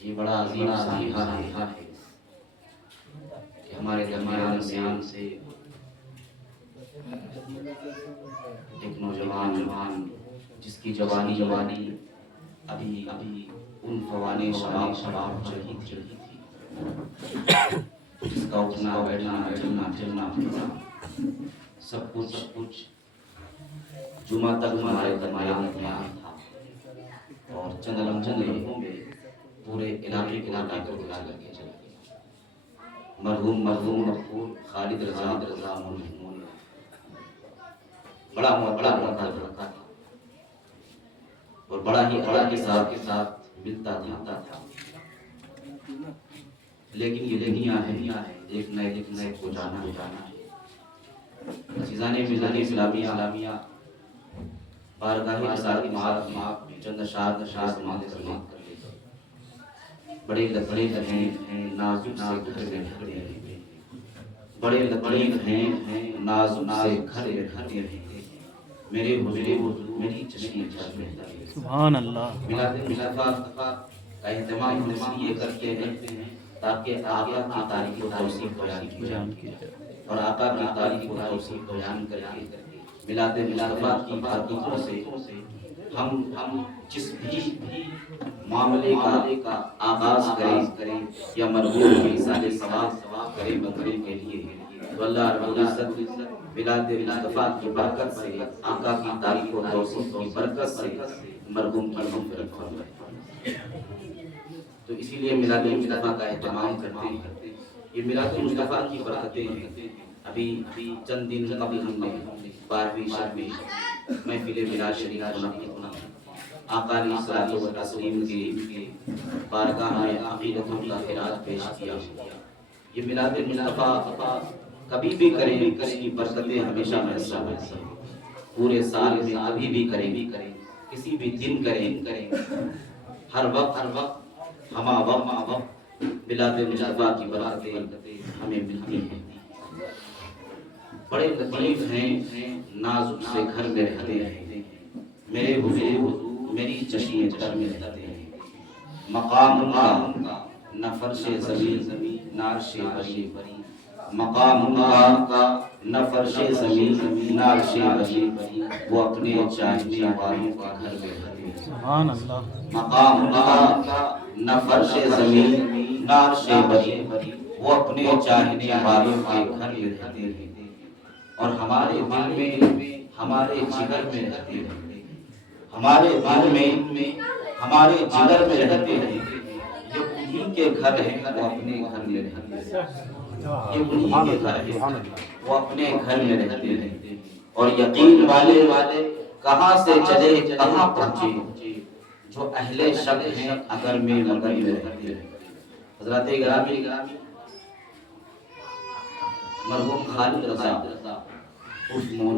یہ بڑا عظیم صحیفہ ہے کہ ہمارے درمیان سے ایک نوجوان جس کی جوانی ابھی ان فوانے شباب چڑھی تھی، جس کا اٹھنا بیٹھنا چلنا پھرنا سب کچھ جمعہ تک ہمارے درمیان تھا اور چند لمحوں میں پورے علاقے کو بلا کے چلا گیا۔ مرحوم مغفور خالد رضا مون بڑا لڑکا تھا اور بڑا ہی کے ساتھ ملتا تھا، لیکن یہ دنیا ہے ایک نئے کو جانا ہے۔ عزیزان ملت اسلامیہ بارگاہ رسالت معاف چند اشعار سماعت کر لیں۔ بڑے لطیف ہیں نازک سے گھر میں ڈھلتے ہیں، بڑے لطیف ہیں نازک سے گھر میں ڈھلتے ہیں، میرے حضور میری چشمی جھر میں ڈھلتے ہیں۔ سبحان اللہ۔ میلاد مصطفیٰ کا اہتمام ہم اس لیے کرتے ہیں تاکہ آقا کی تاریخ و توصیف بیان کی جائے اور آقا کی تاریخ و توصیف بیان کر کے میلاد مصطفیٰ کی برکتوں سے ہم جس بھی معاملے کا آغاز کریں یا مرحوم کی سال ثواب کریں بندے کے لیے تو اللہ رب العزت میلاد مصطفیٰ کی برکت سے آقا کی تاریخ و توصیف کی برکت سے مرحوم کی مغفرت فرمائے۔ تو اسی لیے میلاد مصطفیٰ کا اہتمام کرتے ہیں۔ یہ میلاد مصطفیٰ کی برکتیں ہیں۔ ابھی چند دن قبل ہم نے 12ویں شب میں محفل میلاد شریف منعقد کی۔ آقا علیہ الصلوۃ والتسلیم کی بارگاہ میں عقیدتوں کا خراج پیش کیا۔ یہ میلاد مصطفیٰ کبھی بھی کریں اس کی برکتیں ہمیشہ میسر ہوتی ہیں۔ پورے سال میں کبھی بھی کریں، کسی بھی دن کریں، ہر وقت ہما وقت میلاد مصطفیٰ کی برکتیں ہمیں ملتی ہیں۔ بڑے لطیف ہیں نازک سے گھر میں رہتے ہیں، میرے حضور میری چشمی جھر میں رہتے ہیں۔ مقام کا نہ فرش زمین نہ عرش بری، مقام کا نہ فرش زمین نہ عرش بری، وہ اپنے چاہنے والوں کا گھر میں رہتے ہیں۔ سبحان اللہ۔ مقام کا نہ فرش زمین نہ عرش بری، وہ اپنے چاہنے والوں کے گھر میں رہتے ہیں اور ہمارے دل میں ہمارے جگر میں رہتے ہیں، ہمارے دل میں ہمارے جگر میں رہتے ہیں۔ یہ انہی کے گھر ہیں وہ اپنے گھر میں رہتے ہیں، یہ انہی کے گھر ہیں وہ اپنے گھر میں رہتے ہیں۔ اور یقین والے کہاں سے چلے کہاں پہنچے، جو اہل شک ہیں اگر میں مگر میں رہتے ہیں۔ حضرات گرامی مرحوم خالد رضا اس مون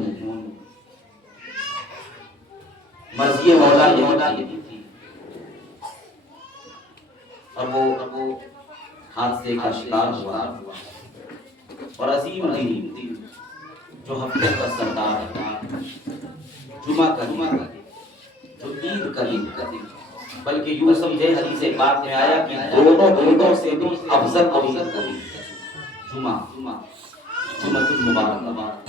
مرضی مولا یہ تھی اور وہ حادثے کا شکار ہوا اور عظیم دن جو ہفتے کا سردار ہے، جمعہ کا دن، جو عید کا دن، بلکہ یوں سمجھے حدیث پاک میں آیا کہ دونوں عیدوں سے بھی افضل کا دن جمعہ المبارک۔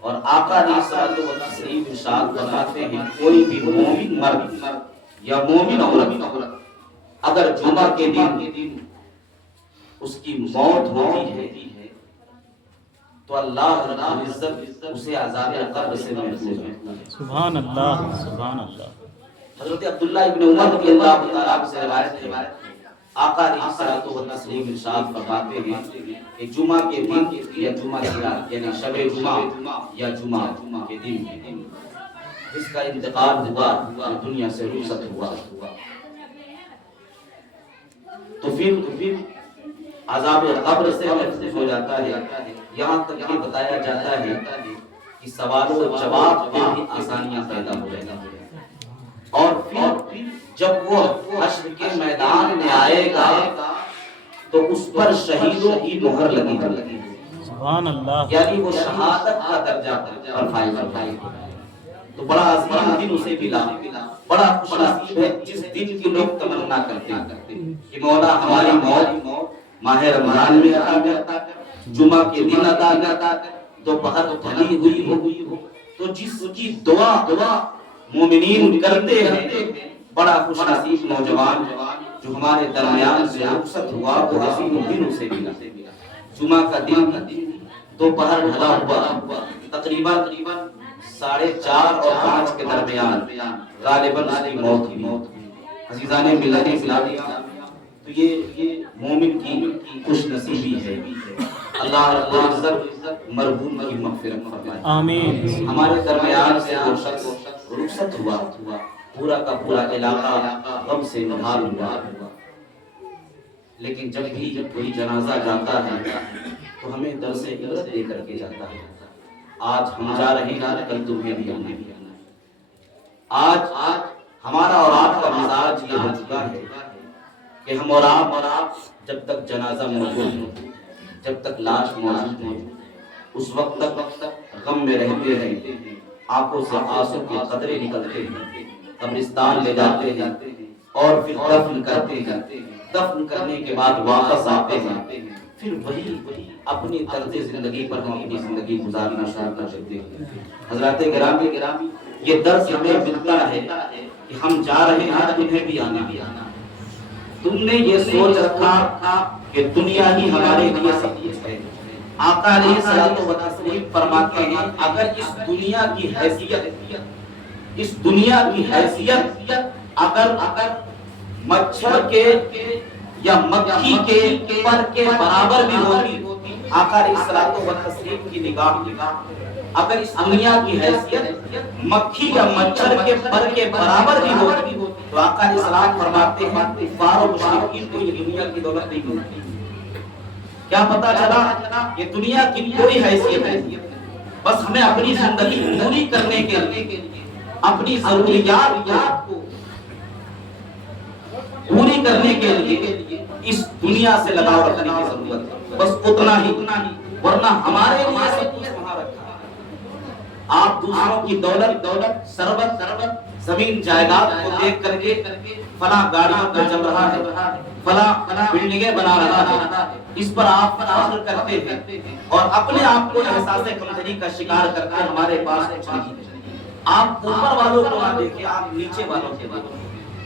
اور آقا علیہ الصلوۃ والتسلیم ارشاد فرماتے ہیں کوئی بھی مومن مرد یا مومن عورت اگر جمعہ کے دن اس کی موت ہوتی ہے تو اللہ رب العزت اسے عذاب قبر سے محفوظ رکھتا ہے۔ سبحان اللہ، سبحان اللہ۔ حضرت عبداللہ ابن عمر رضی اللہ تعالیٰ عنہ سے روایت ہے، آقا علیہ الصلوۃ والتسلیم ارشاد فرماتے ہیں کہ جمعہ کے دن یا جمعہ کی رات یعنی شب جمعہ یا جمعہ کے دن جس کا انتقال ہوا دنیا سے رخصت ہوا تو پھر عذاب قبر سے محفوظ ہو جاتا ہے۔ یہاں تک کہ بتایا جاتا ہے کہ سوال و جواب میں بھی آسانیاں پیدا ہو جاتی ہیں اور پھر جب وہ حشر کے میدان میں آئے گا تو اس پر شہیدوں کی مہر لگی ہوگی، سبحان اللہ۔ یعنی وہ شہادت کا درجہ پر فائز ہوگا۔ تو بڑا عظیم دن اسے ملا، بڑا خوش نصیب ہے جس دن کی لوگ تمنا کرتے ہیں کہ مولا ہماری موت ماہ رمضان میں عطا کر، جمعہ کے دن عطا کر، دوپہر ڈھلی ہوئی ہو، تو جس کی دعا مومنین کرتے ہیں، بڑا خوش نصیب نوجوان جو ہمارے درمیان سے رخصت ہوا وہ عظیم دن اسے ملا۔ جمعہ کا دن دوپہر ڈھلا ہوا، تقریباً 4:30 اور 5 کے درمیان غالباً اس کی موت ہوئی۔ عزیزان ملت اسلامیہ، تو یہ مومن کی خوش نصیبی ہے۔ اللہ رب العزت مرحوم کی مغفرت فرمائے، آمین۔ ہمارے درمیان سے وہ شخص رخصت ہوا، پورا کا پورا علاقہ غم سے نہال ہوا۔ لیکن جب بھی کوئی جنازہ جاتا ہے تو ہمیں درس عبرت دے کر کے جاتا ہے۔ آج ہم جا رہے ہیں، کل تمہیں بھی آنا ہے۔ آج ہمارا اور آپ کا مزاج یہ ہو چکا ہے کہ ہم اور آپ جب تک جنازہ موجود ہو، جب تک لاش موجود ہے، اس وقت تک غم میں رہتے ہیں، آنکھوں سے آنسو کے قطرے نکلتے ہیں، قبرستان لے جاتے ہیں اور پھر دفن کرتے ہیں۔ دفن کرنے کے بعد واپس آتے ہیں، پھر وہی اپنی طرز زندگی پر ہم اپنی زندگی گزارنا شروع کر دیتے ہیں۔ حضرات گرامی، یہ درس ہمیں ملتا ہے کہ ہم جا رہے ہیں، تمہیں بھی آنا ہے۔ تم نے یہ سوچ رکھا کہ دنیا ہی ہمارے لیے سب کچھ ہے۔ آقا علیہ الصلوۃ والتسلیم فرماتے ہیں اگر اس دنیا کی حیثیت اگر مچھر کے یا مکھی کے پر کے برابر بھی ہوتی، آقا علیہ الصلوۃ والتسلیم کی نگاہ اگر اس دنیا کی حیثیت مکھی یا مچھر کے پر کے برابر بھی ہوتی تو آقا علیہ السلام فرماتے ہیں کفار و مشرکین کو یہ دنیا کی دولت نہیں ملتی۔ کیا پتا چلا کہ دنیا کی کوئی حیثیت نہیں، بس ہمیں اپنی زندگی پوری کرنے کے لیے، اپنی ضروریات کو پوری کرنے کے لیے اس دنیا سے لگاؤ رکھنے کی ضرورت ہے، بس اتنا ہی، ورنہ ہمارے لیے سب کچھ وہاں رکھا ہے۔ آپ دوسروں کی دولت، ثروت، زمین جائیداد کو دیکھ کر کے فلاں گاڑیوں پر چل رہا ہے، فلاں بلڈنگیں بنا رہا ہے، اس پر آپ فخر کرتے ہیں اور اپنے آپ کو احساس کمتری کا شکار کرتے ہیں۔ ہمارے پاس کچھ نہیں ہے۔ آپ اوپر والوں کو نہ دیکھیں، آپ نیچے والوں کو دیکھیں۔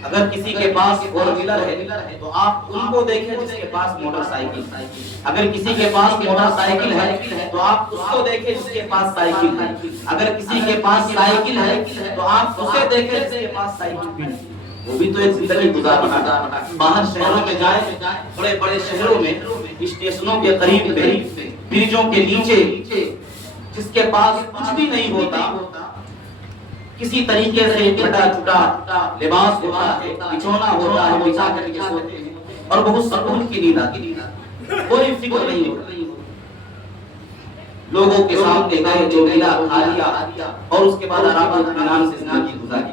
اگر کسی کے پاس فور ویلر ہے تو آپ ان کو دیکھیں جس کے پاس موٹر سائیکل ہے۔ اگر کسی کے پاس موٹر سائیکل ہے تو آپ اس کو دیکھیں جس کے پاس سائیکل ہے۔ اگر کسی کے پاس سائیکل ہے تو آپ اسے دیکھیں جس کے پاس سائیکل بھی ہے۔ وہ بھی تو ایک زندگی گزار رہا ہے۔ باہر شہروں میں جائیں، بڑے بڑے شہروں میں اسٹیشنوں کے قریب پہ، برجوں کے نیچے جس کے پاس کچھ بھی نہیں ہوتا، کسی طریقے سے پھٹا چھٹا لباس ہوتا ہے، بچھونا ہوتا ہے، بچھا کر کے سوتے ہیں اور بہت سکون کی نیند آتی ہے، کوئی فکر نہیں ہوتی۔ لوگوں کے سامنے گئے، جو ملا کھا لیا اور اس کے بعد آرام و اطمینان سے زندگی گزاری،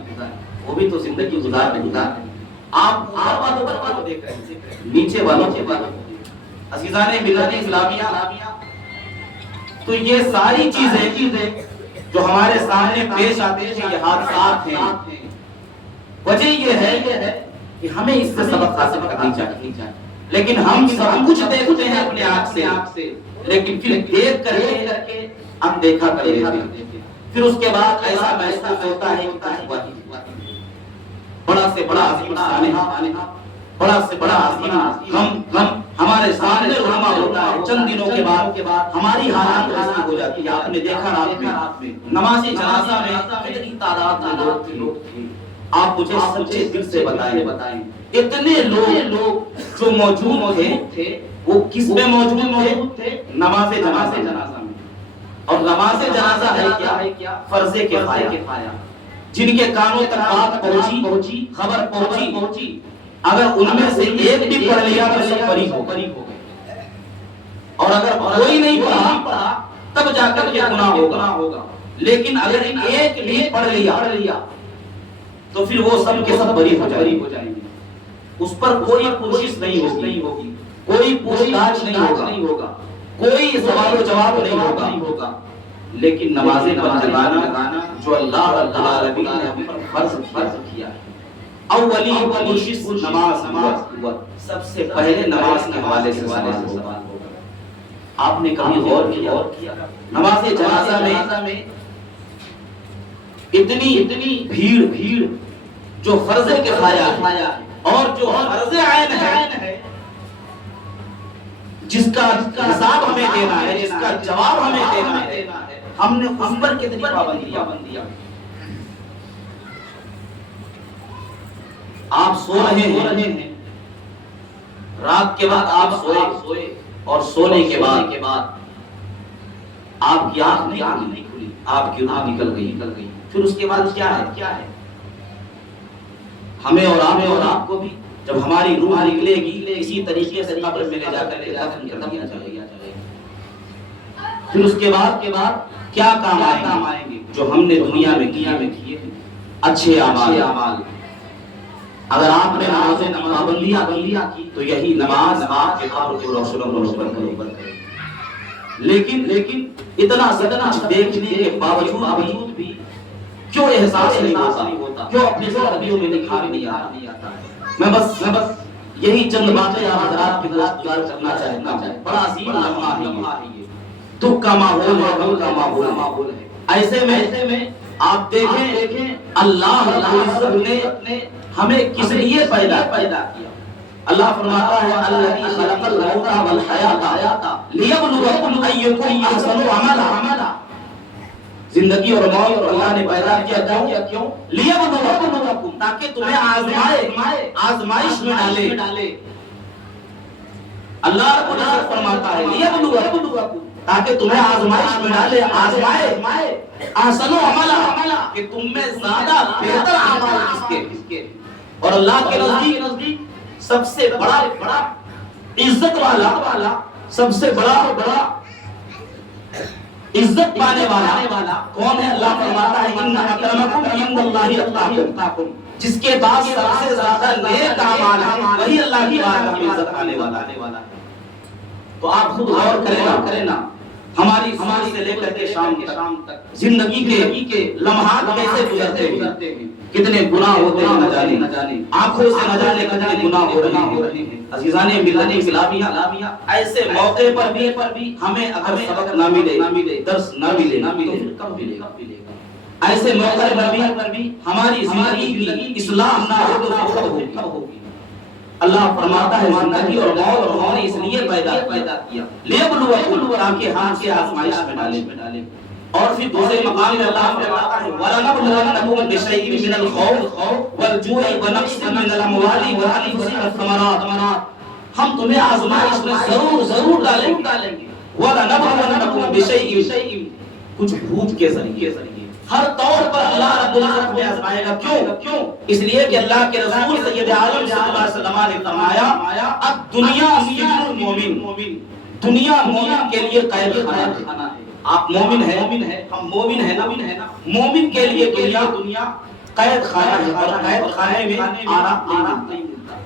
وہ بھی تو زندگی گزار رہی ہے۔ آپ اوپر والوں کو دیکھ رہے ہیں، نیچے والوں کے بعد۔ عزیزان ملت اسلامیہ، تو یہ ساری چیزیں جو ہمارے سامنے پیش آتے ہیں، یہ حادثات ہیں، وجہ یہ ہے کہ ہمیں اس سے سبق حاصل کرنی چاہیے۔ لیکن ہم سب کچھ دیکھتے ہیں اپنے آنکھ سے، لیکن پھر دیکھ کر کے ہم دیکھا کر لیتے ہیں، پھر اس کے بعد ایسا محسوس ہوتا ہے کہ کچھ ہوا ہی، بڑا سے بڑا عظیم سانحہ، بڑا سے بڑا عظیم غم ہمارے سامنے رہنما ہوتا ہے۔ چند دنوں کے بعد ہماری حالات ایسی ہو جاتی ہے۔ آپ نے دیکھا رات میں نماز جنازہ میں کتنی تعداد میں لوگ تھے۔ آپ مجھے سچے دل سے بتائیں اتنے لوگ جو موجود تھے وہ کس میں موجود تھے؟ نماز جنازہ میں۔ اور نماز جنازہ ہے کیا؟ فرض کفایہ، جن کے کانوں تک بات پہنچی، خبر پہنچی، اگر ان میں سے ایک بھی پڑھ لیا تو سب بری ہو گئے، اور اگر کوئی نہیں پڑھا تب جا کر کے گناہ ہوگا۔ لیکن اگر ایک بھی پڑھ لیا تو پھر وہ سب کے سب بری ہو جائیں گے، اس پر کوئی کوشش نہیں ہوگی، کوئی پوچھ تاچھ نہیں ہوگا، کوئی سوال و جواب نہیں ہوگا۔ لیکن نمازیں پر جگانا جو اللہ رب العالمین نے ہم پر فرض کیا ہے۔ اولی کوشش نماز ہوا، سب سے پہلے نماز کے حوالے سے سوال ہوگا۔ آپ نے کبھی غور کیا نماز جنازہ میں اتنی بھیڑ جو فرض کفایہ ہے اور جو فرض عین ہے، جس کا حساب ہمیں دینا ہے، جس کا جواب ہمیں دینا ہے، ہم نے اس پر کتنی پابندیاں۔ آپ سو رہے ہیں، رات کے بعد آپ سوئے اور سونے کے بعد آپ کی آنکھ نہیں کھلی، آپ کی روح نکل گئی، پھر اس کے بعد کیا ہے؟ ہمیں اور آپ کو بھی جب ہماری روح نکلے گی اسی طریقے سے قبر میں لے جا کر دفن کر دیا جائے گا۔ پھر اس کے بعد کیا کام آئیں گے جو ہم نے دنیا میں کیے اچھے اعمال۔ اگر آپ نے پابندیاں کی تو یہی نماز آپ کے قبر کو روشن کرے۔ لیکن اتنا دیکھنے کے باوجود بھی کیوں احساس نہیں ہوتا، کیوں اپنے زندگیوں میں نکھار نہیں آتا؟ میں بس یہی چند باتیں آپ حضرات کی گزار کرنا چاہتا ہوں۔ بڑا عظیم لمحہ ہے یہ، دکھ کا ماحول ہے، غم کا ماحول ہے۔ ایسے میں آپ دیکھیں اللہ رب العزت نے ہمیں کس لیے پیدا کیا؟ اللہ فرماتا ہے الذی خلق الموت والحیات لیبلوکم ایکم احسن عملا۔ زندگی اور موت اللہ نے پیدا کیا کیوں؟ لیبلوکم، تاکہ تمہیں آزمائش میں ڈالے۔ اللہ رب العزت فرماتا ہے لیبلوکم، تاکہ تمہیں آزمائش میں ڈالے، آزمائے احسن عملا، کہ تم میں زیادہ بہتر اعمال کس کے۔ اور اللہ کے نزدیک سب سے بڑا عزت والا، سب سے بڑا عزت پانے والا کون ہے؟ اللہ فرماتا ہے ان اکرمکم عند اللہ اتقاکم، جس کے بعد سب سے زیادہ نیک اعمال ہیں وہی اللہ کی بارگاہ میں عزت پانے والا۔ تو آپ خود غور کریں نا، ہماری سے لے کر کے شام تک زندگی کے لمحات کیسے گزرتے ہیں، کتنے گناہ ہوتے ہیں نہ جانے، آنکھوں سے نہ جانے کتنے گناہ ہو رہے ہیں۔ عزیزان ملت اسلامیہ، ایسے موقع پر بھی ہمیں اگر سبق نہ ملے، درس نہ ملے تو پھر کب ملے گا؟ ایسے موقع پر بھی ہماری زندگی کی اصلاح نہ ہو تو پھر کب ہوگی؟ اللہ فرماتا ہے زندگی اور موت انہوں نے اس لیے پیدا کیا لیبلوکم، تاکہ ہم سے آزمائش میں ڈالے۔ اور پھر دوسرے مقام میں اللہ فرماتا ہے وَلَنَبْلُوَنَّكُم بِشَيْءٍ مِّنَ الْخَوْفِ وَالْجُوعِ وَنَقْصٍ مِّنَ الْأَمْوَالِ وَالْأَنفُسِ وَالثَّمَرَاتِ، ہم تمہیں آزمائش میں ضرور ڈالیں گے۔ وَلَنَبْلُوَنَّكُم بِشَيْءٍ، کچھ بھوک کے ذریعے، ہر طور پر اللہ رب العزت میں آزمائے گا۔ کیوں؟ اس لیے کہ اللہ کے رسول سید عالم صلی اللہ علیہ وسلم نے فرمایا اب دنیا سجن المومن، دنیا مومن کے لیے قید خانہ ہے۔ آپ مومن ہیں، ہم مومن ہیں نا، مومن کے لیے دنیا قید خانہ ہے، اور قید خانے میں آرام نہیں ملتا۔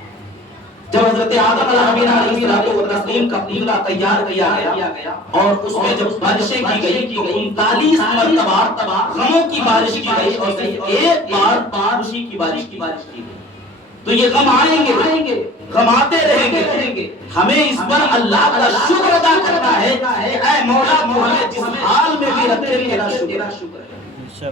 جب حضرت آدم علیہ السلام کا پتلا تیار کیا گیا اور اس میں جب بارشیں کی گئی تو 39 مرتبہ غموں کی بارش کی گئی اور صرف ایک بار خوشی کی بارش کی گئی۔ تو یہ غم آئیں گے، غم آتے رہیں گے، ہمیں اس پر اللہ کا شکر ادا کرنا ہے کہ اے مولا تو ہمیں جس حال میں بھی رکھے تیرا شکر ہے۔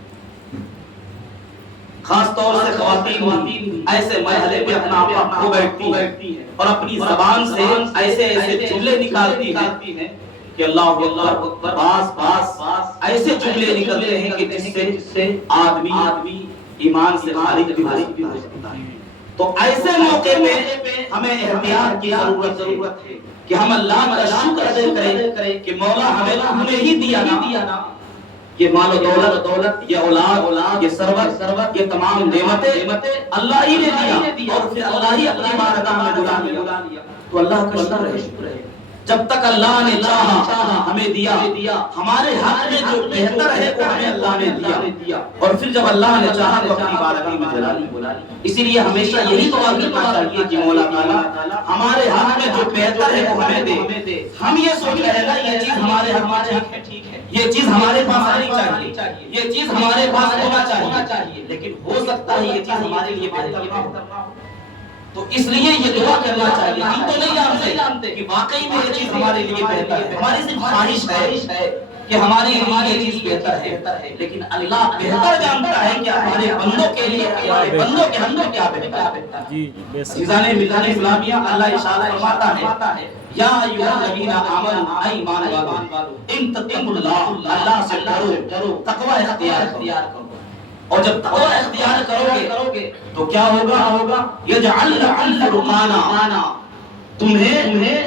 خاص طور سے خواتین ایسے مرحلے پہ اپنا آپ کھو بیٹھتی ہیں اور اپنی زبان سے ایسے جملے نکالتی ہیں کہ اللہ اکبر، باس ایسے جملے نکلتے ہیں کہ جس سے آدمی ایمان سے خارج بھی ہو سکتا ہے۔ تو ایسے موقع پہ ہمیں احتیاط کی ضرورت ہے کہ ہم اللہ کا شکر ادا کریں کہ مولا ہمیں ہی دیا نا یہ مال و دولت، یہ اولاد، یہ ثروت، یہ تمام نعمتیں اللہ ہی نے دیا اور پھر اللہ ہی اپنی بارگاہ میں بلا لیا، تو اللہ کا شکر ہے۔ جب تک اللہ نے چاہا ہمیں دیا، ہمارے حق میں جو بہتر ہے وہ ہمیں اللہ نے دیا، اور پھر جب اللہ نے چاہا تو اپنی بارگاہ میں بلا لیا۔ اسی لیے ہمیشہ یہی دعا کرنا چاہیے کہ مولا تعالیٰ ہمارے حق میں جو بہتر ہے وہ ہمیں دے۔ ہم یہ سوچ رہے ہیں یہ چیز ہمارے حق میں ٹھیک ہے، یہ چیز ہمارے پاس آنی چاہیے، یہ چیز ہمارے پاس ہونا چاہیے، لیکن ہو سکتا ہے یہ چیز ہمارے لیے بہتر نہ ہو، تو اس لیے یہ دعا کرنا چاہیے۔ ہم تو نہیں جانتے کہ واقعی میں یہ چیز ہمارے لیے بہتر ہے، ہماری صرف خواہش ہے کہ ہمارے لیے یہ چیز بہتر ہے، لیکن اللہ بہتر جانتا ہے کہ ہمارے بندوں کے لیے، ہمارے بندوں کے اندر کیا بہتر ہے۔ جی بے شک عزیزان ملت اسلامیہ، اللہ ارشاد فرماتا ہے یا ایھا الذین آمنوا، اے ایمان والو، ان تتقوا اللہ، اللہ سے ڈرو، تقوی اختیار کرو، اور جب تقوی اختیار کرو گے تو کیا ہوگا؟ یجعل لکم فرقانا، تمہیں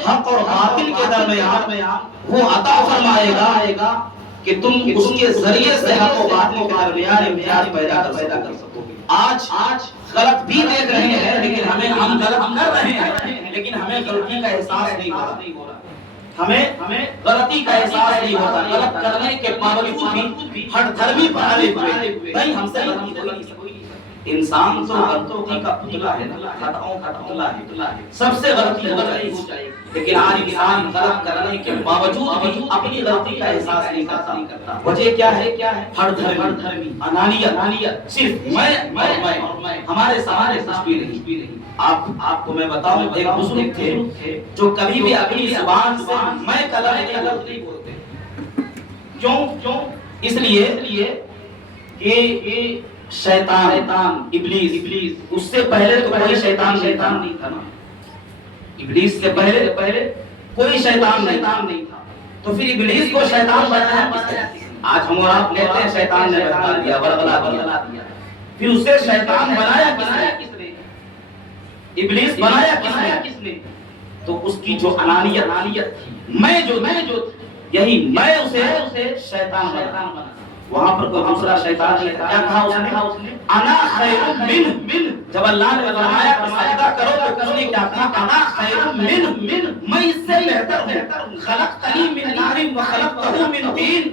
حق اور باطل کے درمیان وہ عطا فرمائے گا کہ تم اس کے ذریعے سے حق و باطل کے درمیان امتیاز پیدا کر سکو گے۔ آج غلط بھی دیکھ رہے ہیں، لیکن ہم غلط کر رہے ہیں، لیکن ہمیں غلطی کا احساس نہیں ہو رہا، ہمیں غلطی کا احساس نہیں ہوتا، غلط کرنے کے باوجود بھی ہر دھرمی پڑھے ہوئے نہیں، ہم سے غلطی ہو نہیں۔ انسان تو غلطی کا پتلا ہے، خطاؤں کا پتلا ہے، سب سے غلطی ہو جائے، لیکن آج انسان غلط کرنے کے باوجود بھی اپنی غلطی کا احساس نہیں کرتا۔ وجہ کیا ہے؟ ہر دھرمی، انانیت، صرف میں، ہمارے سامنے کچھ بھی نہیں۔ آپ کو میں بتاؤں، ایک بزرگ تھے جو کبھی بھی اپنی زبان سے میں کا لفظ نہیں بولتے۔ کیوں؟ اس لیے کہ شیطان، ابلیس، اس سے پہلے تو کوئی شیطان نہیں تھا نا، ابلیس سے پہلے کوئی شیطان نہیں تھا، تو پھر ابلیس کو شیطان بنایا کس نے؟ آج ہم اور آپ کہتے ہیں شیطان نے بتا دیا، بربلا دیا، پھر اسے شیطان بنایا کس نے؟ ابلیس بنایا کس نے؟ تو اس کی جو انانیت تھی، میں جو یہی میں اسے شیطان بنا۔ وہاں پر کوئی دوسرا شیطان نہیں تھا، کیا کہا اس نے؟ انا خیر من، جب اللہ نے فرمایا کہ سجدہ کرو تو اس نے کیا کہا؟ انا خیر من، میں اس سے بہتر ہوں، خلقتنی من نار و خلقتہ من طین،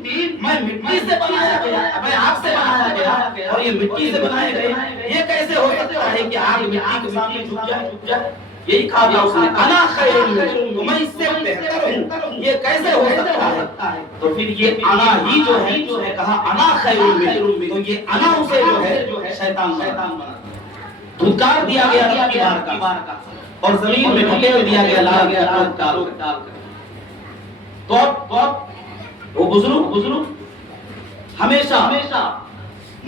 میں مٹی سے بنایا گیا، میں آگ سے بنایا گیا، اور یہ مٹی سے بنائے گئے، یہ کیسے ہو سکتا ہے کہ آگ مٹی کے سامنے جھک جائے؟ یہی کہا تھا اس نے، انا خیر من، میں اس سے بہتر ہوں، یہ کیسے ہو سکتا ہے؟ تو پھر یہ انا ہی جو ہے کہا انا خیر من، تو یہ انا اسے جو ہے شیطان بنا، دھتکار دیا گیا رب کی بار کا، اور زمین میں ڈھکیل دیا گیا، لا گیا ڈال کر۔ تو اب وہ بزرگ ہمیشہ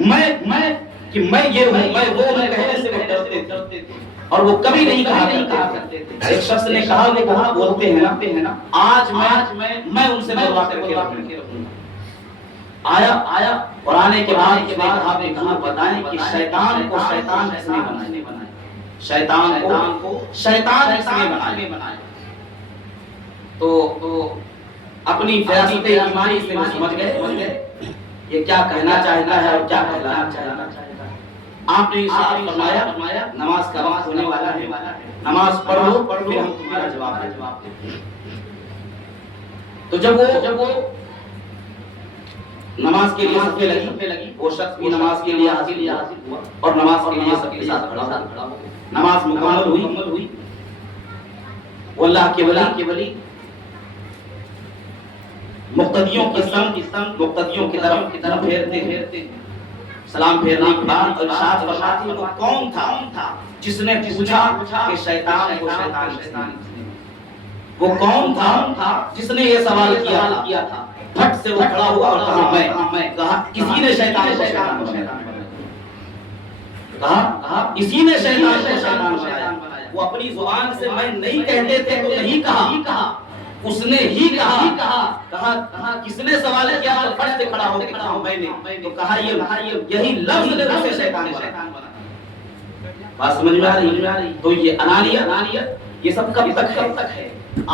میں کہ میں یہ ہوں، میں وہ، میں کہنے سے وہ ڈرتے تھے، اور وہ کبھی نہیں کہا کرتے تھے۔ ایک شخص نے کہا، وہ بہت بولتے ہیں نا، آج میں ان سے بلوا کر کے رکھوں گا۔ آیا اور آنے کے بعد کہا بتائیں کہ شیطان کو شیطان کس نے بنایا؟ شیطان کو شیطان کس نے بنایا؟ تو اپنی فیاضت ایمانی سے سمجھ گئے یہ کیا کہنا چاہتا ہے اور کیا کہلانا چاہتا ہے۔ آپ نے ارشاد فرمایا نماز کا وقت ہونے والا ہے، نماز پڑھ لو، پھر ہم تمہارا جواب دیں۔ تو جب وہ نماز کے لیے صفیں لگی، وہ شخص بھی نماز کے لیے حاضر ہوا اور نماز کے لیے سب کے ساتھ کھڑا ہوا۔ نماز مکمل ہوئی، وہ اللہ کے ولی مقتدیوں کی طرف پھیرتے، سلام پھیرنے کے بعد ارشاد فرماتے ہیں وہ کون تھا جس نے پوچھا کہ شیطان کو شیطان کس نے؟ وہ کون تھا جس نے یہ سوال کیا تھا؟ پھٹ سے وہ کھڑا ہوا اور کہا میں، کہا کسی نے شیطان کو شیطان بنایا، کہا اسی نے شیطان کو شیطان بنایا۔ وہ اپنی زبان سے میں نہیں کہتے تھے تو نہیں کہا، اس نے ہی کہا کس نے سوال کیا تو پھٹ سے کھڑا ہو کے کہا میں نے، تو کہا یہی لفظ نے اسے شیطان بنایا۔ بات سمجھ میں آ رہی؟ تو یہ انانیت یہ سب کب تک ہے؟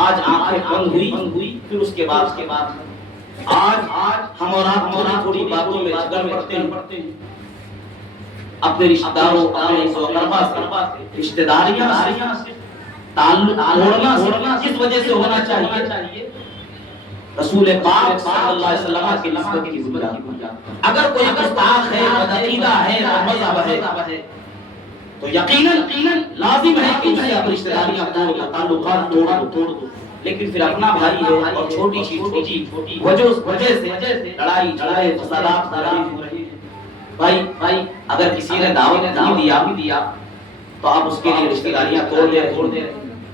آج آنکھیں بند ہوئی، پھر اس کے بعد آج ہم اور آپ تھوڑی باتوں میں جھگڑ پڑتے ہیں، اپنے رشتہ داروں، اپنے اقربا سے، رشتہ داریاں تعلق توڑنا کس وجہ سے ہونا چاہیے؟ رسول پاک صلی اللہ علیہ وسلم کی نسبت کی بنیاد۔ اگر کوئی گستاخ ہے، بدعقیدہ ہے، مذہب ہے، تو یقیناً لازم ہے کہ اس سے اپنی رشتہ داریاں تعلقات توڑ دو، لیکن پھر اپنا بھائی ہے اور چھوٹی چھوٹی وجہ سے لڑائی جھگڑے فسادات ہو رہے ہیں۔ بھائی اگر کسی نے دعوت نہیں دیا تو آپ اس کے لیے رشتہ داریاں توڑ دے۔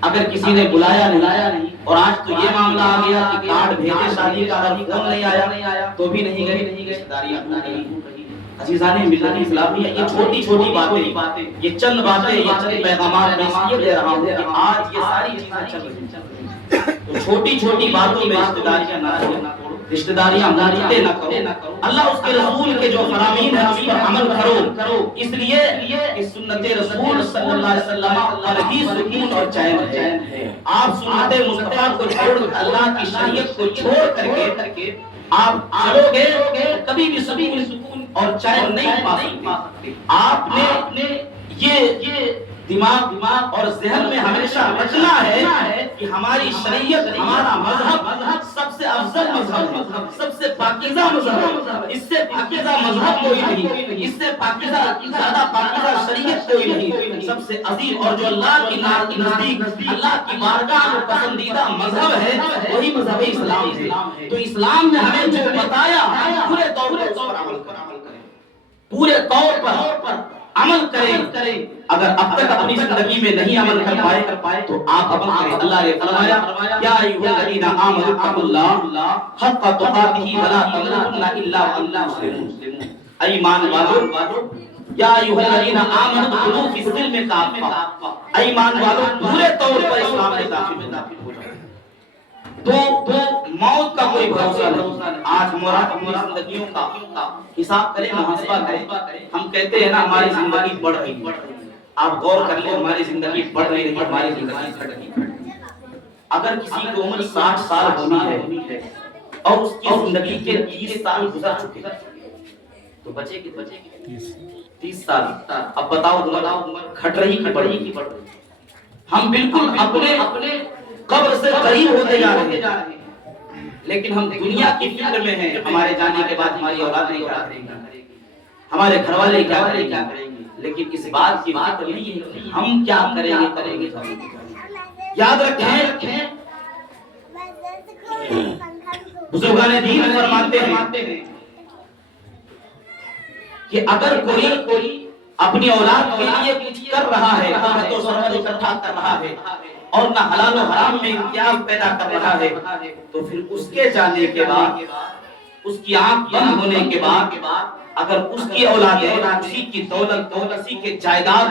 اگر کسی نے بلایا نہیں اور آج تو یہ معاملہ آ گیا کہ کارڈ بھیجے شادی کا اور فون نہیں آیا تو بھی نہیں گئے، رشتہ داریاں ٹوٹ گئی۔ عزیزان ملت اسلامیہ، یہ چھوٹی باتیں، یہ چند باتیں، یہ چند پیغامات میں اس لیے دے رہا ہوں کہ آج یہ ساری چیزیں چل رہی ہیں۔ تو چھوٹی باتوں میں رشتہ داریاں نہ توڑو، رشتہ داریاں منقطع نہ کرو۔ اللہ اس کے رسول کے جو فرامین ہیں اس پر عمل کرو، اس لیے کہ سنت رسول صلی اللہ علیہ وسلم پر ہی سکون اور چین ہے۔ آپ سنت مصطفیٰ کو چھوڑ کر، اللہ کی شریعت کو چھوڑ کر کے آپ چلو گے کبھی بھی سکون اور چین نہیں پا سکتے۔ آپ نے یہ دماغ اور ذہن میں ہمیشہ رکھنا ہے کہ ہماری شریعت، ہمارا مذہب سب سے افضل مذہب ہے، سب سے پاکیزہ مذہب ہے۔ اس سے پاکیزہ مذہب کوئی نہیں، اس سے پاکیزہ زیادہ پاکیزہ شریعت کوئی نہیں۔ سب سے عظیم اور جو اللہ کی نزدیک، اللہ کی بارگاہ میں پسندیدہ مذہب ہے وہی مذہب اسلام ہے۔ تو اسلام نے ہمیں جو بتایا پورے طور پر اس پر عمل کریں، پورے طور پر عمل کریں۔ اگر اب تک اپنی زندگی میں نہیں عمل کر پائے تو آپ عمل کریں۔ اللہ نے فرمایا یا ایھا الذین آمنوا اتقوا اللہ حق تقاتہ ولا تموتن الا وانتم مسلمون۔ ایمان والو، یا ایھا الذین آمنوا ادخلوا فی السلم کافہ، ایمان والو پورے طور پر اسلام میں داخل ہو جاؤ۔ تو موت کا کوئی بھروسہ نہیں۔ آج اپنی زندگیوں کا حساب کریں، محاسبہ کریں۔ ہم کہتے ہیں نا ہماری زندگی بڑھ رہی ہے، آپ غور کر لیں ہماری زندگی بڑھ رہی ہے، ہماری زندگی گھٹ رہی ہے۔ اگر کسی کی عمر 60 سال ہونی ہے اور اس کی زندگی کے 30 سال گزر چکے تو بچے کی 30 سال۔ اب بتاؤ عمر گھٹ رہی کہ بڑھ رہی؟ ہم بالکل اپنے قبر سے قریب ہوتے جا رہے ہیں، لیکن ہم دنیا کی فکر میں ہیں، ہمارے جانے کے بعد ہماری اولاد کیا کرے گی، ہمارے گھر والے کیا کریں گے، لیکن اس بات کی فکر نہیں ہے کہ ہم کیا کریں گے۔ یاد رکھیں بزرگان دین فرماتے ہیں کہ اگر کوئی اپنی اولاد کے لیے کچھ کر رہا ہے، تو سرمد اکٹھا کر رہا ہے اور نہ حلال و حرام میں امتیاز پیدا کر رہا ہے، تو پھر اس کے جانے کے بعد، اس کی آنکھ بند ہونے کے بعد اگر اس کی اولاد اسی کی دولت، اسی کے جائیداد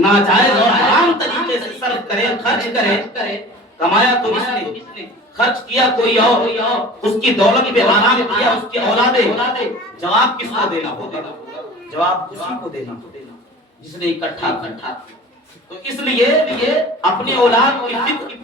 ناجائز اور حرام طریقے سے صرف کرے، خرچ کرے، کمایا تو اس نے، خرچ کیا کوئی اور، اس کی دولت پہ حرام کیا اس کی اولادیں، جواب کس کو دینا ہوگا؟ جواب اسی کو دینا جس نے اکٹھا۔ تو اس لیے اپنی اولاد کی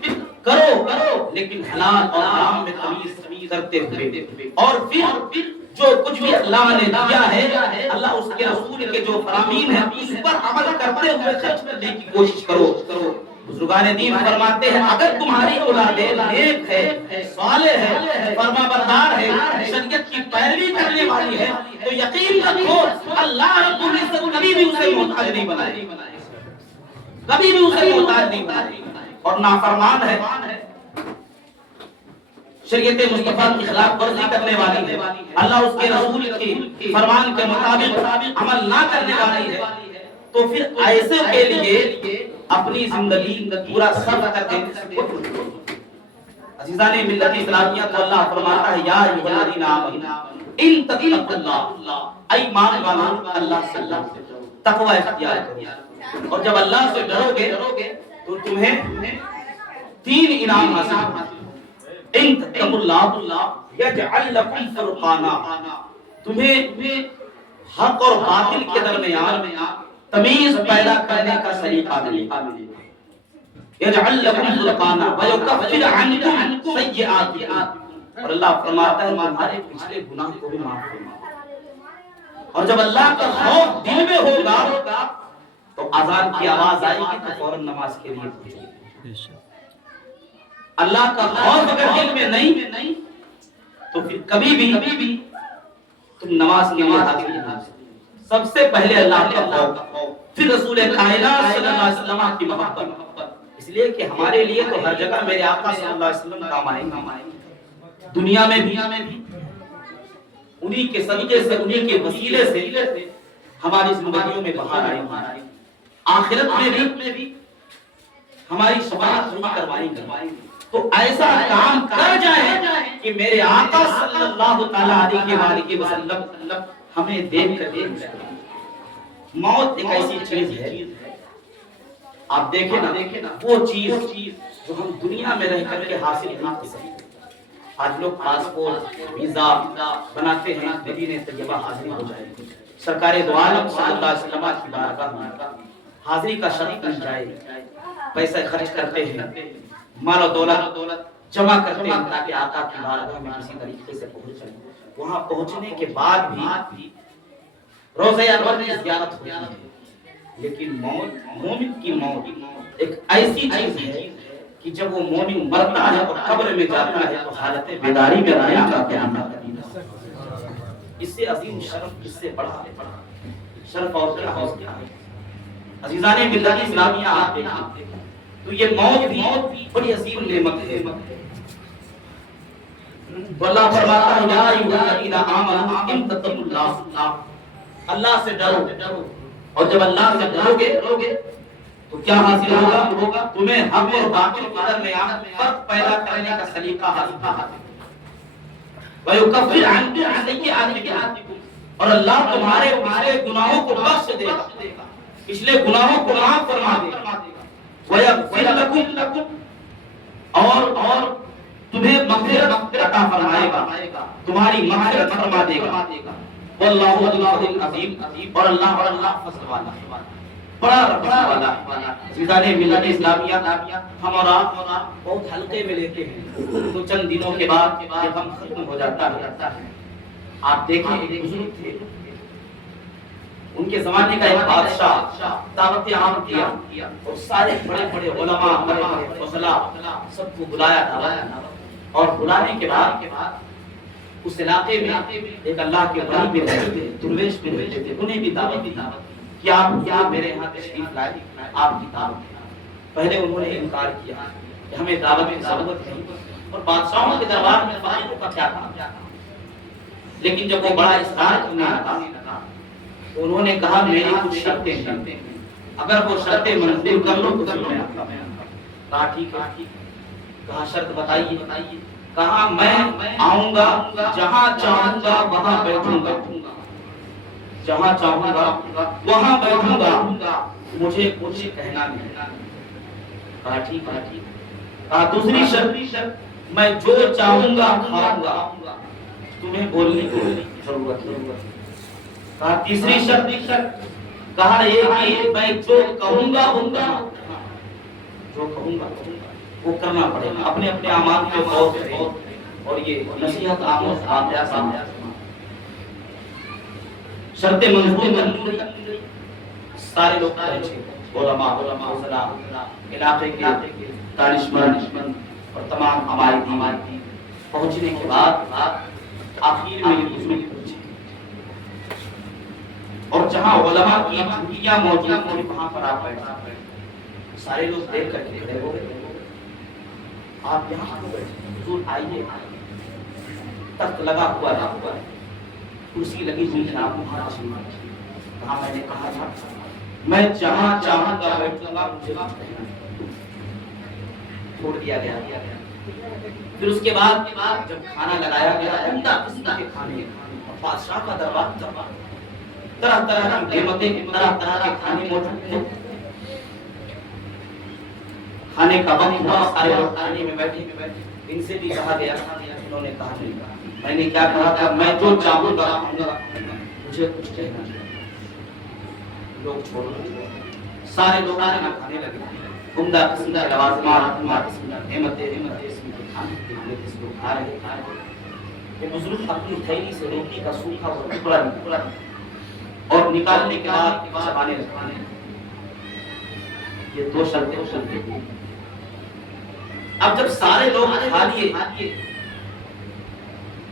فکر کرو، لیکن حلال اور حرام میں تمیز کرتے ہوئے، اور پھر جو کچھ بھی اللہ نے دیا ہے، اللہ اس کے رسول کے جو فرامین ہیں اس پر عمل کرتے ہوئے خرچ کرنے کی کوشش کرو۔ بزرگان دین فرماتے ہیں اگر تمہاری اولادیں نیک ہے، صالح ہے، فرما بردار ہے، شریعت کی پیروی کرنے والی ہے، تو یقین رکھو اللہ رب العزت کبھی بھی اسے محتاج نہیں بنائے، کبھی بھی اسے محتاج نہیں بنائے۔ اور نافرمان ہے، شریعت مصطفیٰ کی خلاف ورزی کرنے والی ہے، اللہ اس کے رسول کی فرمان کے مطابق عمل نہ کرنے والی ہے، تو پھر ایسے کے لیے اپنی زندگی پورا صرف کر دینے۔ عزیزان ملت اسلامیہ تو اللہ فرماتا ہے یا ایھا الذین آمنوا ان تتقوا اللہ، ایمان والو اللہ سے تقوی اختیار کرو، اور جب اللہ سے ڈرو گے تو تمہیں 3 انعام حاصل ہوں۔ ان تتقوا اللہ یجعل لکم فرقانا، تمہیں حق اور باطل کے درمیان تمیز پیدا کرنے کا طریقہ ملے گا۔ یجعل لکم فرقانا ویکفر عنکم سیئاتکم، اور اللہ فرماتا ہے تمہارے پچھلے گناہ کو بھی معاف فرماتا، اور جب اللہ کا خوف دل میں ہوگا تو اذان کی آواز آئے گی تو فوراً نماز کے لیے پہنچے۔ اللہ کا خوف اگر دل میں نہیں تو پھر کبھی بھی تم نماز کے لیے حاضر نہیں۔ سب سے پہلے اللہ کا خوف، پھر رسول کائنات صلی اللہ علیہ وسلم کی محبت، اس لیے کہ ہمارے لیے تو ہر جگہ میرے آقا صلی اللہ علیہ وسلم کام آئیں گے، دنیا میں بھی انہی کے صدقے سے، انہی کے وسیلے سے ہماری زندگیوں میں بہار آئے گی، آخرت میں بھی ہماری شفاعت نہیں کروائیں گے۔ تو ایسا کام کر جائیں کہ میرے آقا صلی اللہ تعالی علیہ وسلم ہمیں دیکھ کر موت ایک ایسی چیز ہے، آپ دیکھیں نا وہ چیز جو ہم دنیا میں رہ کر کے حاصل نہیں کر سکتے۔ آج لوگ پاسپورٹ ویزا بناتے ہیں، مدینہ طیبہ حاضری ہو جائے، سرکار دو عالم صلی اللہ علیہ وسلم کی بارگاہ میں حاضری کا شرط بن جائے، پیسے خرچ کرتے ہیں، مال و دولت جمع کرتے ہیں تاکہ آقا کی بارگاہ میں کسی طریقے سے پہنچ جائیں۔ وہاں پہنچنے کے بعد بھی روزہ انور کی زیارت ہوتی ہے، لیکن مومن کی موت ایک ایسی چیز ہے کہ جب وہ مومن مرتا ہے اور قبر میں جاتا ہے تو حالت بیداری میں رہنا چاہتے ہیں۔ اس سے عظیم شرف، اس سے بڑا شرف اور کیا ہے؟ عزیزان ملت اسلامیہ آپ دیکھیں تو یہ موت بھی بڑی عظیم نعمت ہے۔ اللہ فرماتا ہے یا ایھا الذین آمنوا ان تتقوا اللہ، اللہ سے ڈرو، اور جب اللہ سے ڈرو گے تو کیا حاصل ہوگا؟ تمہیں حق اور باطل کے درمیان فرق پیدا کرنے کا سلیقہ حاصل ہوگا۔ وَيُكَفِّرْ عَنْكُمْ سَيِّئَاتِكُمْ، اور اللہ تمہارے پچھلے گناہوں کو بخش دے گا، پچھلے گناہوں کو معاف فرما دے گا۔ وَيَغْفِرْ لَكُمْ، اور تمہیں مغفرت عطا فرمائے گا، تمہاری مغفرت فرما دے گا۔ واللہ ذو الفضل العظیم، اور اللہ فضل والا، بڑا رحمت والا۔ عزیزان ملت اسلامیہ، ہم اور آپ بہت ہلکے میں لیتے ہیں تو چند دنوں کے بعد یہ غم ختم ہو جاتا ہے۔ آپ دیکھیں ایک بزرگ تھے، ان کے زمانے کا ایک بادشاہ دعوت عام کیا اور سارے بڑے بڑے علماء، بڑے بڑے فضلاء سب کو بلایا تھا، اور بلانے کے بعد اس علاقے میں ایک اللہ کے ولی بھی رہتے تھے، درویش بھی رہتے تھے، انہیں بھی دعوت دی کہ آپ کیا میرے یہاں تشریف لائے، آپ کی دعوت۔ پہلے انہوں نے انکار کیا کہ ہمیں دعوت کی ضرورت نہیں، اور بادشاہوں کے دربار میں فقیروں کا کیا تھا، لیکن جب وہ بڑا اصرار کرنے لگا تو انہوں نے کہا میری کچھ شرطیں ہیں، اگر وہ شرطیں منظور کر لو تو میں آپ کا کہا ٹھیک ہے۔ کہا شرط بتائیے۔ کہا میں آؤں گا، جہاں چاہوں گا وہاں بیٹھوں گا، جہاں چاہوں گا وہاں بیٹھوں گا، مجھے کچھ کہنا نہیں۔ کہا ٹھیک ہے۔ کہا دوسری شرط، میں جو چاہوں گا کھاؤں گا، تمہیں بولنے کی ضرورت نہیں۔ کہا تیسری شرط، کہا یہ کہ میں جو کہوں گا وہ کرنا پڑے گا، اپنے اپنے اعمال کے غور کریں، اور یہ نصیحت آموز واقعہ سامنے۔ شرط منظور کر لی، سارے لوگ پہنچے، علماء، فضلاء، علاقے کے دانشمند اور تمام عمائدی۔ پہنچنے کے بعد آخر میں یہ بزرگ پہنچے، اور جہاں علماء کی جھولیاں موجود تھیں وہاں پر آپ بیٹھے۔ سارے لوگ دیکھ کر کے کھڑے ہو گئے، آپ یہاں کیوں بیٹھے؟ حضور آئیے، تخت لگا ہوا ہے، کرسی لگی ہوئی ہے، آپ وہاں تشریف رکھیے۔ کہا میں نے کہا تھا میں جہاں چاہوں گا بیٹھوں گا، مجھے چھوڑ دیا گیا۔ پھر اس کے بعد جب کھانا لگایا گیا، عمدہ قسم کے کھانے، بادشاہ کا دربار، طرح طرح کی نعمتیں، طرح طرح کے کھانے موجود تھے۔ کھانے کا وقت ہوا، سارے لوگ کھانے میں بیٹھے، ان سے بھی کہا گیا، انہوں نے کہا نہیں، میں نے کیا کہا تھا، میں جو چاہوں گا مجھے کچھ کہنا نہیں۔ لوگ چھوڑ دیں، سارے لوگ کھانے لگے، عمدہ قسم کے لوازمات، عمدہ قسم کی نعمتیں قسم کے کھانے کے لیے لوگ کھا رہے ہیں۔ یہ بزرگ اپنی تھیلی سے روٹی کا سوکھا ہوا ٹکڑا نکلا اور نکالنے کے بعد چبانے لگے۔ یہ دو شرطیں۔ اب جب سارے لوگ کھا لیے،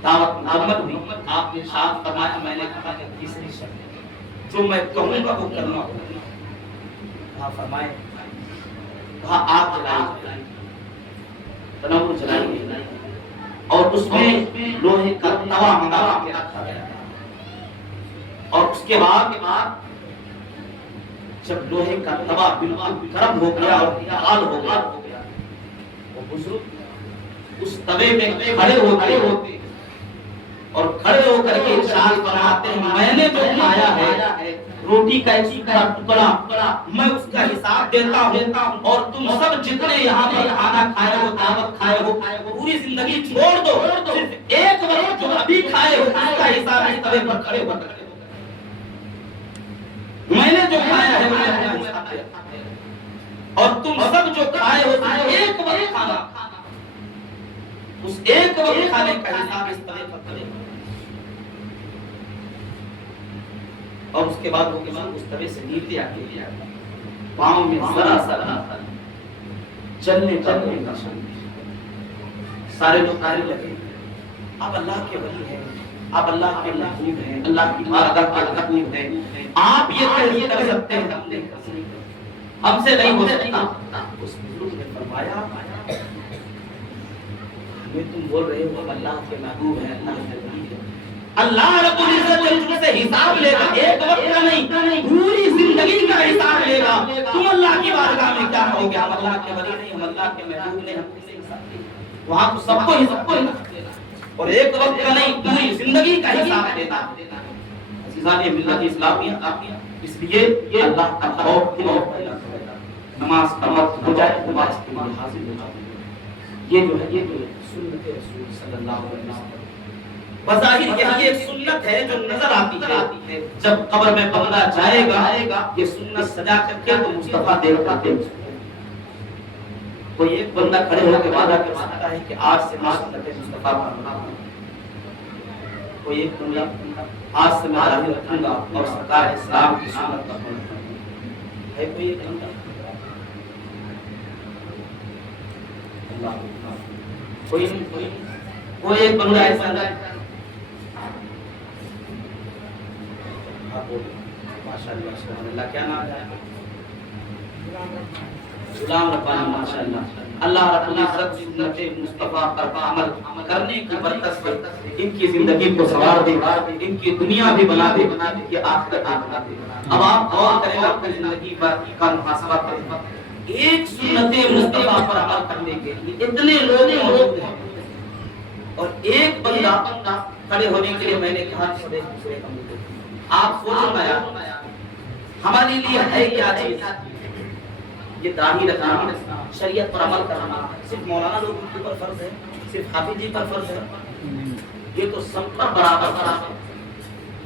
دعوت مکمل ہوئی، آپ نے ارشاد فرمایا، میں نے کہا کہ تیسری شرط جو میں کہوں گا وہ کرنا ہوگا۔ کہا فرمائے کہا آگ جلائی تنور جلائی گئی اور اس میں لوہے کا توا منگا کے رکھا گیا اور اس کے بعد جب لوہے کا توا بالکل گرم ہو گیا اور حلال ہو گیا وہ بزرگ اس توے میں کھڑے ہوتے اور کھڑے ہو کر کے ارشاد فرماتے ہیں میں نے جو کھایا ہے روٹی کا ایک ٹکڑا میں اس کا حساب دیتا ہوں اور تم سب جتنے یہاں پر کھانا کھائے ہو دعوت کھائے ہو پوری زندگی چھوڑ دو صرف ایک وقت جو ابھی کھائے ہو اس کا حساب اس توے پر کھڑے ہو کر میں نے جو کھایا ہے وہ اور تم سب جو کھائے ہو ایک وقت کھانا اس ایک وقت کھانے کا حساب اس توے پر کرے اور اس کے بعد وہ کسان اس توے سے نیچے آتے پاؤں میں ذرا ذرا چلنے کا سارے لوگ کہنے لگے آپ اللہ کے ولی ہیں آپ اللہ کے محبوب ہیں اللہ کی بارگاہ کے محبوب ہیں آپ یہ کر سکتے ہیں ہم سے نہیں ہو سکتا اس بزرگ نے فرمایا تم بول رہے ہو اللہ کے محبوب ہیں اللہ کے ولی ہیں اللہ رب العزت تم سے حساب لے گا ایک وقت کا نہیں پوری زندگی کا حساب لے گا تم اللہ کی بارگاہ میں کیا کہو گے ہم اللہ کے ولی نہیں ہم اللہ کے محبوب نہیں ہم کسی حساب لیں وہاں تو سب کو حساب دینا اور ایک وقت کا نہیں پوری زندگی کا حساب دینا عزیزان ملت اسلامیہ اس لیے یہ اللہ کا خوف نماز کا وقت ہو جائے نماز کے لیے حاضر ہو جائے یہ جو ہے سنت رسول صلی اللہ علیہ وسلم بظاہر یہ ایک سنت ہے جو نظر آتی ہے جب قبر میں بندہ جائے گا یہ سنت سجا کر کے تو مصطفیٰ دیکھ کر کے کوئی ایک بندہ کھڑے ہو کے وعدہ کر سکتا ہے کہ آج سے میں سنت مصطفیٰ پر رہوں کوئی ایک بندہ آج سے میں راضی رکھوں گا اور سرکار اسلام کی سنت پر ہے کوئی ایک بندہ کوئی ایک بندہ ایسا ماشاءاللہ سبحان اللہ کیا نام ہے غلام ربانی ماشاءاللہ اللہ رب العزت سنت مصطفیٰ پر عمل کرنے کی برکت سے ان کی زندگی کو سنوار دے ان کی دنیا بھی بنا دے ان کی آخرت بھی بنا دے اب آپ غور کریں اپنی زندگی پر کا محاسبہ کریں ایک سنت مصطفیٰ پر عمل کرنے کے لیے اتنے لوگ ہیں اور ایک بندہ کھڑے ہونے کے لیے میں نے کہا دوسرے کا منہ آپ سوچو نا ہمارے لیے ہے کیا چیز یہ داڑھی رکھنا شریعت پر عمل کرنا صرف مولانا لوگوں کے اوپر فرض ہے صرف حافظ جی پر فرض ہے یہ تو سب پر برابر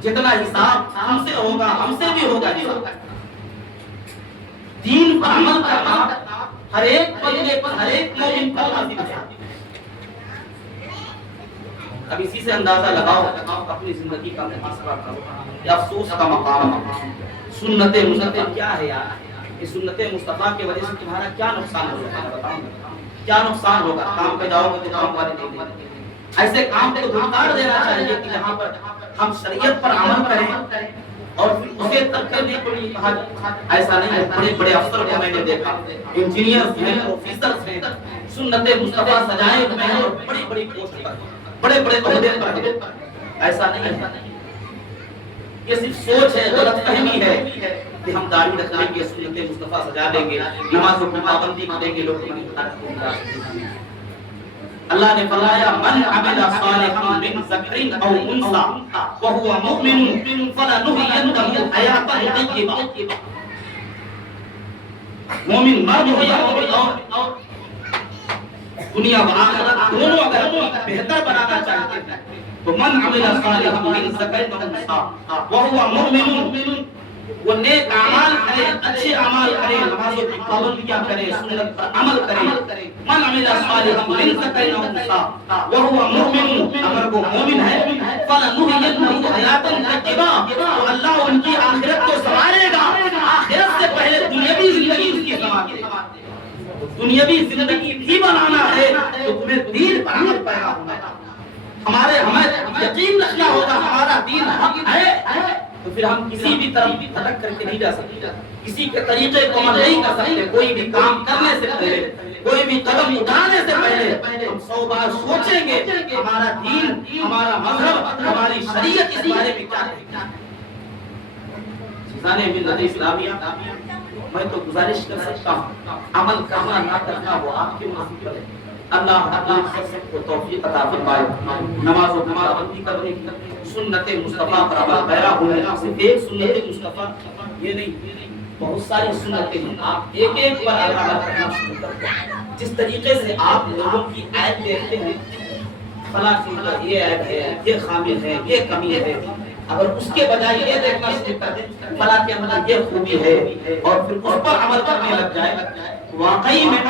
جتنا حساب ہم سے ہوگا ہم سے بھی ہوگا دین پر عمل کرنا ہر ایک بندے پر ہر ایک مومن پر لازم ہے اب اسی سے اندازہ لگاؤ اپنی زندگی کا محاسبہ کرو یا افسوس کا مقام سنت مصطفیٰ کیا ہے یار یہ سنت مصطفیٰ کی وجہ سے تمہارا کیا نقصان ہوگا کیا نقصان ہوگا کام پہ جاؤ گے تو کام والے نہیں دیں ایسے کام کو دھکار دینا چاہیے کہ جہاں پر ہم شریعت پر عمل کریں اور پھر اسے ترک کرنے کے لیے کہا ایسا نہیں ہے بڑے بڑے افسر کو میں نے دیکھا انجینئرز ہیں آفیسرز ہیں سنت مصطفیٰ سجائے ہوئے ہیں اور بڑی بڑی پوسٹ پر بڑے بڑے عہدے پر ہے ایسا نہیں ہے یہ صرف سوچ ہے غلط فہمی ہے کہ ہم داڑھی رکھ لیں گے سنت مصطفیٰ سجا دیں گے نمازوں کی پابندی کریں گے لوگ اللہ نے فرمایا من عمل صالحا من ذکر او انثى وهو مؤمن فلنحيينه حیاة طیبہ مومن مرد ہو یا مومن عورت دنیا و آخرت دونوں اگر بہتر بنانا چاہتے ہیں تو من عمل صالحا من ذکر او انثى وهو مؤمن وہ نیک اعمال کرے اچھے اعمال کرے نمازوں کی پابندیاں کرے سنت پر عمل کرے من عمل صالحا من ذکر او انثى وهو مؤمن اگر وہ مومن ہے فلنحيينه حیاة طیبہ تو اللہ ان کی آخرت کو سنوارے گا آخرت سے پہلے دنیاوی زندگی اس کی سنوارے گا دنیاوی زندگی بھی بنانا ہے تو تمہیں دین پر عمل پیدا ہونا ہمیں یقین رکھنا ہوگا ہمارا دین حق ہے تو پھر ہم کسی بھی طرف بھٹک کر کے نہیں جا سکتے، کسی کے طریقے کو عمل نہیں کر سکتے۔ کوئی بھی کام کرنے سے پہلے، کوئی بھی قدم اٹھانے سے پہلے ہم 100 بار سوچیں گے کہ ہمارا دین، ہمارا مذہب، ہماری شریعت اس بارے میں کیا کہتی ہے۔ عزیزان ملت اسلامیہ، میں تو گزارش کر سکتا ہوں، عمل کرنا نہ کرنا وہ آپ کے نصیب پر ہے۔ اللہ سب کو توفیق عطا فرمائے، نماز و پابندی کرنے کی، سنت مصطفیٰ پر عمل پیرا ہونے، صرف ایک سنت مصطفیٰ یہ نہیں، بہت ساری سنتیں ہیں، آپ ایک ایک پر عمل کرنا شروع کر دیں۔ جس طریقے سے آپ لوگوں کی عیب دیکھتے ہیں، فلاں چیز کا یہ عیب ہے، یہ خامی ہے، یہ کمی ہے، اگر اس کے بجائے یہ دیکھنا شروع کر دیں فلاں کے اندر یہ خوبی ہے اور پھر اس پر عمل کرنے لگ جائے، واقعی میں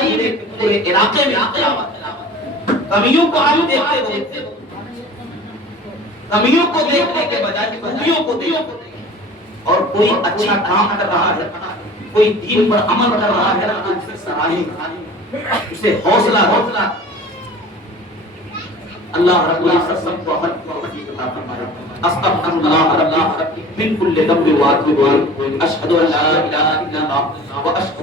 پورے علاقے میں قیامت۔ کمیوں کو ہم دیکھتے ہوئے، کمیوں کو دیکھنے کے بجائے خوبیوں کو دیکھتے، اور کوئی اچھا کام کر رہا ہے، کوئی دین پر عمل کر رہا ہے، تو اسے سراہیں، اسے حوصلہ۔ اللہ رب العزت سب کو حق توفیق عطا فرمائے۔ استغفر اللہ ربی من کل ذنب واتوب الیہ، اشہد ان لا الہ الا اللہ واشہد